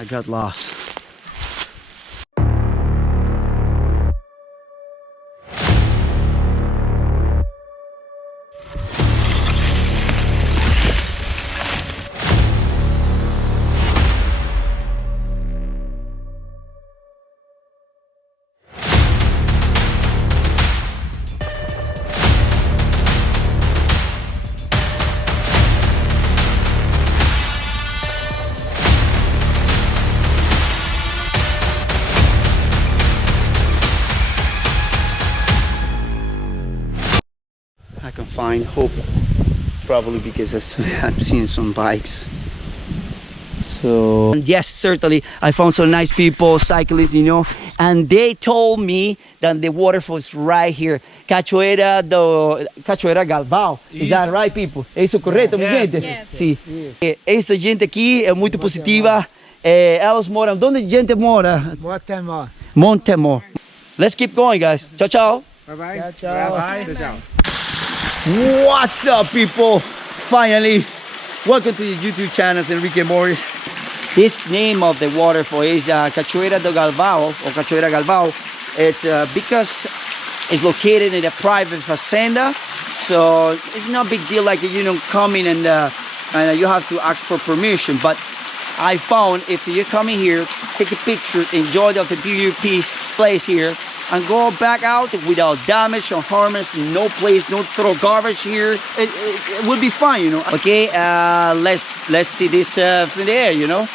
I got lost. I can find hope, probably because I'm seeing some bikes. So yes, certainly I found some nice people, cyclists, you know, and they told me that the waterfall is right here, Cachoeira Galvão. Is that right, people? É isso correto, minha gente? Yes. Sim. Essa gente aqui é muito positiva. Elas moram, onde a gente mora? Montemor. Let's keep going, guys. Ciao, ciao. Bye bye. Ciao. Bye. Ciao. What's up, people? Finally, welcome to the YouTube channel, Enrique Morris. This name of the waterfall is Cachoeira Galvão or Cachoeira Galvão. It's because it's located in a private fazenda, so it's not a big deal like you know coming and you have to ask for permission. But I found if you're coming here, take a picture, enjoy the beautiful place here, and go back out without damage or harm. No place, don't throw garbage here. It will be fine, you know. Okay, let's see this from there, you know.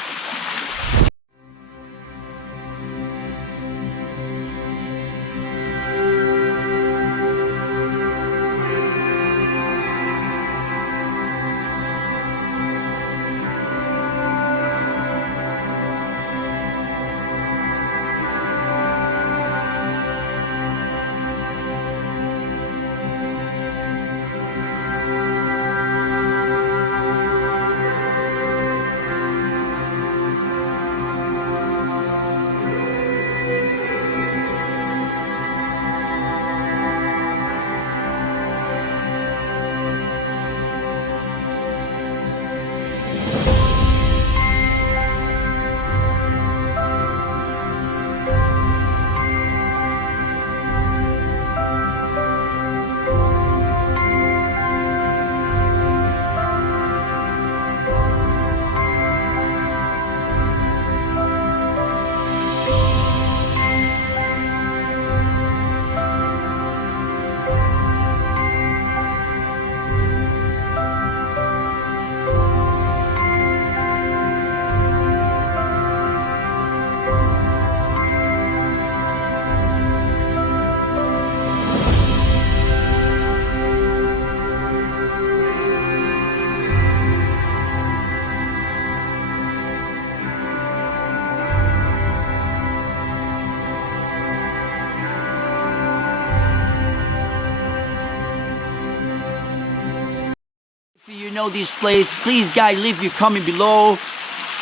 Know this place, please guys leave your comment below.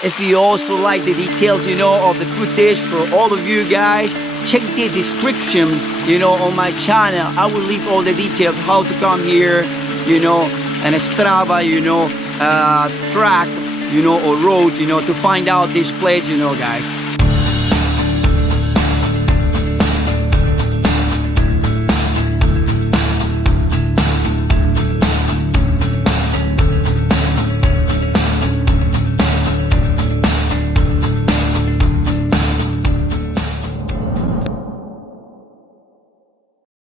If you also like the details, you know, of the footage for all of you guys, check the description, you know, on my channel. I will leave all the details how to come here, you know, and a Strava, you know, track, you know, or road, you know, to find out this place, you know, guys.